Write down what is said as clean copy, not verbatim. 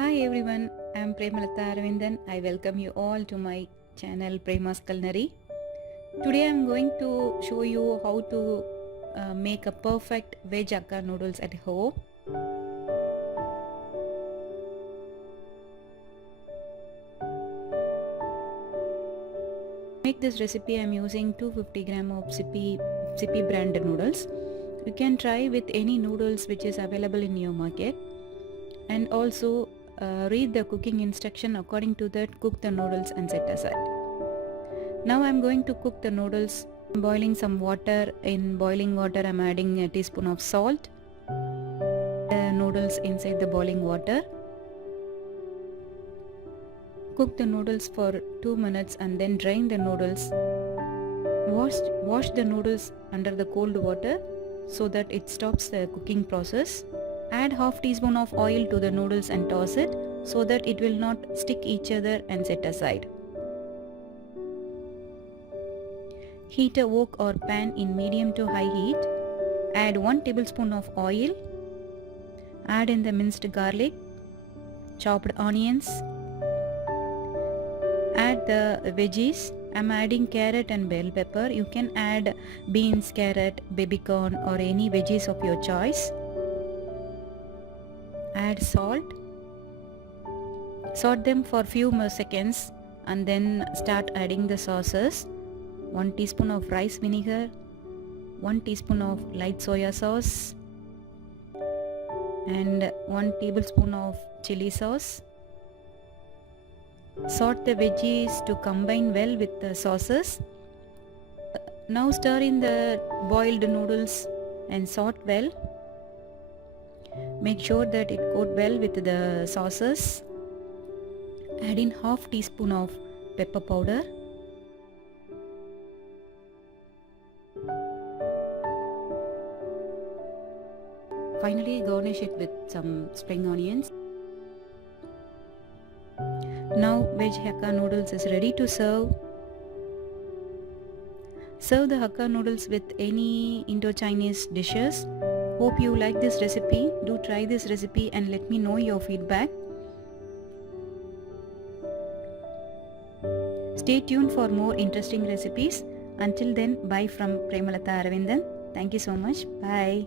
Hi everyone, I am Prema I welcome you all to my channel Prema's Culinary. Today I am going to show you how to make a perfect Veg Hakka Noodles at home. To make this recipe I am using 250 gram of Sippy brand noodles. You can try with any noodles which is available in your market, and also read the cooking instruction. According to that, cook the noodles and set aside. Now I am going to cook the noodles. I'm boiling some water. In boiling water I am adding a teaspoon of salt. The noodles inside the boiling water. Cook the noodles for 2 minutes and then drain the noodles. Wash the noodles under the cold water so that it stops the cooking process. Add half teaspoon of oil to the noodles and toss it so that it will not stick each other, and set aside. Heat a wok or pan in medium to high heat. Add 1 tablespoon of oil. Add in the minced garlic, chopped onions. Add the veggies. I am adding carrot and bell pepper. You can add beans, carrot, baby corn or any veggies of your choice. Add salt. Saute them for few more seconds and then start adding the sauces. 1 teaspoon of rice vinegar, 1 teaspoon of light soya sauce, and 1 tablespoon of chili sauce. Saute the veggies to combine well with the sauces. Now stir in the boiled noodles and saute well. Make sure that it coat well with the sauces. Add in half teaspoon of pepper powder. Finally garnish it with some spring onions. Now Veg Hakka Noodles is ready to serve. Serve the Hakka noodles with any Indo-Chinese dishes. Hope you like this recipe. Do try this recipe and let me know your feedback. Stay tuned for more interesting recipes. Until then, bye from Prema. Thank you so much. Bye.